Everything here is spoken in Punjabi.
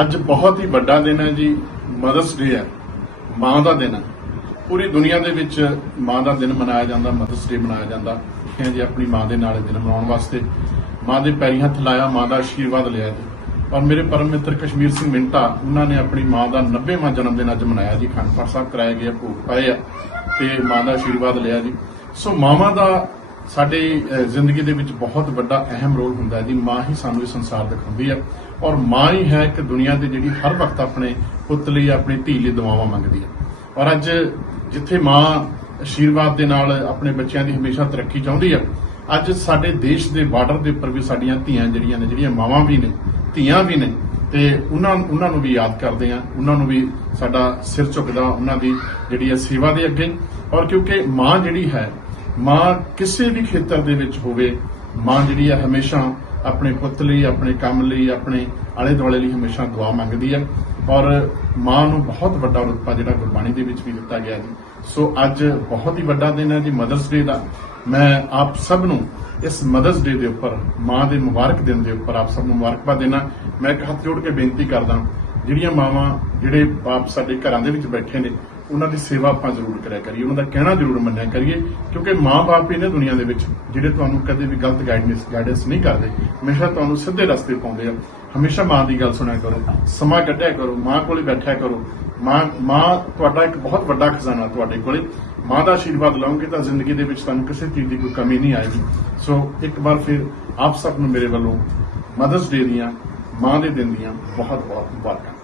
ਅੱਜ ਬਹੁਤ ਹੀ ਵੱਡਾ ਦਿਨ ਹੈ ਜੀ ਮਦਰਸ ਡੇ ਹੈ, ਮਾਂ ਦਾ ਦਿਨ ਹੈ। ਪੂਰੀ ਦੁਨੀਆ ਦੇ ਵਿੱਚ ਮਾਂ ਦਾ ਦਿਨ ਮਨਾਇਆ ਜਾਂਦਾ ਮਦਰਸ ਡੇ ਮਨਾਇਆ ਜਾਂਦਾ। ਹੈ ਜੀ, ਆਪਣੀ ਮਾਂ ਦੇ ਨਾਲ ਦਿਨ ਮਨਾਉਣ ਵਾਸਤੇ। ਮਾਂ ਦੇ ਪੈਰੀਂ ਹੱਥ ਲਾਇਆ, ਮਾਂ ਦਾ ਆਸ਼ੀਰਵਾਦ ਲਿਆ ਜੀ। ਔਰ ਮੇਰੇ ਪਰਮ ਮਿੱਤਰ ਕਸ਼ਮੀਰ ਸਿੰਘ ਮਿੰਟਾ, ਉਹਨਾਂ ਨੇ ਆਪਣੀ ਮਾਂ ਦਾ 90ਵਾਂ ਜਨਮ ਦਿਨ ਅੱਜ ਮਨਾਇਆ ਜੀ। ਖੰਡ ਪਾਠ ਸਾਹਿਬ ਕਰਾਏ ਗਏ ਭੋਗ ਪਾਏ ਆ, ਤੇ ਮਾਂ ਦਾ ਆਸ਼ੀਰਵਾਦ ਲਿਆ ਜੀ। ਸੋ ਮਾਵਾਂ ਦਾ ਸਾਡੇ ਜ਼ਿੰਦਗੀ ਦੇ ਵਿੱਚ ਬਹੁਤ ਵੱਡਾ ਅਹਿਮ ਰੋਲ ਹੁੰਦਾ ਹੈ ਜੀ। ਮਾਂ ਹੀ ਸਾਨੂੰ ਇਹ ਸੰਸਾਰ ਦਿਖਾਉਂਦੀ ਹੈ ਔਰ ਮਾਂ ਹੀ ਹੈ ਕਿ ਦੁਨੀਆ ਤੇ ਜਿਹੜੀ ਹਰ ਵਕਤ ਆਪਣੇ ਪੁੱਤ ਲਈ, ਆਪਣੀ ਧੀ ਲਈ ਦੁਆਵਾਂ ਮੰਗਦੀ ਹੈ। ਔਰ ਅੱਜ ਜਿੱਥੇ ਮਾਂ ਆਸ਼ੀਰਵਾਦ ਦੇ ਨਾਲ ਆਪਣੇ ਬੱਚਿਆਂ ਦੀ ਹਮੇਸ਼ਾ ਤਰੱਕੀ ਚਾਹੁੰਦੀ ਹੈ, ਅੱਜ ਸਾਡੇ ਦੇਸ਼ ਦੇ ਬਾਰਡਰ ਦੇ ਉੱਪਰ ਵੀ ਸਾਡੀਆਂ ਧੀਆਂ ਜਿਹੜੀਆਂ ਨੇ, ਜਿਹੜੀਆਂ ਮਾਵਾਂ ਵੀ ਨੇ, ਧੀਆਂ ਵੀ ਨੇ, ਤੇ ਉਹਨਾਂ ਉਹਨਾਂ ਨੂੰ ਵੀ ਯਾਦ ਕਰਦੇ ਆ ਉਹਨਾਂ ਨੂੰ ਵੀ ਸਾਡਾ ਸਿਰ ਝੁਕਦਾ, ਉਹਨਾਂ ਦੀ ਜਿਹੜੀ ਹੈ ਸੇਵਾ ਦੇ ਅੱਗੇ। ਔਰ ਕਿਉਂਕਿ ਮਾਂ ਜਿਹੜੀ ਹੈ ਮਾਂ ਕਿਸੇ ਵੀ ਖੇਤਰ ਦੇ ਵਿੱਚ ਹੋਵੇ, ਮਾਂ ਜਿਹੜੀ ਹੈ ਹਮੇਸ਼ਾ ਆਪਣੇ ਪੁੱਤ ਲਈ, ਆਪਣੇ ਕੰਮ ਲਈ, ਆਪਣੇ ਆਲੇ ਦੁਆਲੇ ਲਈ ਹਮੇਸ਼ਾ ਦੁਆ ਮੰਗਦੀ ਹੈ ਔਰ ਮਾਂ ਨੂੰ ਬਹੁਤ ਵੱਡਾ ਰੁਤਬਾ ਜਿਹੜਾ ਗੁਰਬਾਣੀ ਦੇ ਵਿੱਚ ਵੀ ਦਿੱਤਾ ਗਿਆ ਜੀ। ਸੋ ਅੱਜ ਬਹੁਤ ਹੀ ਵੱਡਾ ਦਿਨ ਹੈ ਜੀ ਮਦਰਸ ਡੇ ਦਾ। ਮੈਂ ਆਪ ਸਭ ਨੂੰ ਇਸ ਮਦਰਸ ਡੇ ਦੇ ਉੱਪਰ, ਮਾਂ ਦੇ ਮੁਬਾਰਕ ਦਿਨ ਦੇ ਉੱਪਰ ਆਪ ਸਭ ਨੂੰ ਮੁਬਾਰਕਬਾਦ ਦੇਣਾ। ਮੈਂ ਇੱਕ ਹੱਥ ਜੋੜ ਕੇ ਬੇਨਤੀ ਕਰਦਾ ਜਿਹੜੀਆਂ ਮਾਵਾਂ ਜਿਹੜੇ ਬਾਪ ਸਾਡੇ ਘਰਾਂ ਦੇ ਵਿੱਚ ਬੈਠੇ ਨੇ, ਉਹਨਾਂ ਦੀ ਸੇਵਾ ਆਪਾਂ ਜ਼ਰੂਰ ਕਰਿਆ ਕਰੀਏ, ਉਹਨਾਂ ਦਾ ਕਹਿਣਾ ਜ਼ਰੂਰ ਮੰਨਿਆ ਕਰੀਏ, ਕਿਉਂਕਿ ਮਾਂ-ਬਾਪ ਹੀ ਨੇ ਦੁਨੀਆ ਦੇ ਵਿੱਚ ਜਿਹੜੇ ਤੁਹਾਨੂੰ ਕਦੇ ਵੀ ਗਲਤ ਗਾਈਡੈਂਸ ਗਾਈਡੈਂਸ ਨਹੀਂ ਕਰਦੇ, ਹਮੇਸ਼ਾ ਤੁਹਾਨੂੰ ਸਿੱਧੇ ਰਸਤੇ ਪਾਉਂਦੇ ਆ। ਹਮੇਸ਼ਾ ਮਾਂ ਦੀ ਗੱਲ ਸੁਣਿਆ ਕਰੋ, ਸਮਾਂ ਕੱਢਿਆ ਕਰੋ, ਮਾਂ ਕੋਲੇ ਬੈਠਿਆ ਕਰੋ। ਮਾਂ ਮਾਂ ਤੁਹਾਡਾ ਇੱਕ ਬਹੁਤ ਵੱਡਾ ਖਜ਼ਾਨਾ ਤੁਹਾਡੇ ਕੋਲੇ। ਮਾਂ ਦਾ ਆਸ਼ੀਰਵਾਦ ਲਓਗੇ ਤਾਂ ਜ਼ਿੰਦਗੀ ਦੇ ਵਿੱਚ ਤੁਹਾਨੂੰ ਕਿਸੇ ਚੀਜ਼ ਦੀ ਕੋਈ ਕਮੀ ਨਹੀਂ ਆਏਗੀ। ਸੋ ਇੱਕ ਵਾਰ ਫਿਰ ਆਪ ਸਭ ਨੂੰ ਮੇਰੇ ਵੱਲੋਂ ਮਦਰਸ ਡੇ ਦੀਆਂ, ਮਾਂ ਦੇ ਦਿਨ ਦੀਆਂ ਬਹੁਤ ਬਹੁਤ ਮੁਬਾਰਕਾਂ।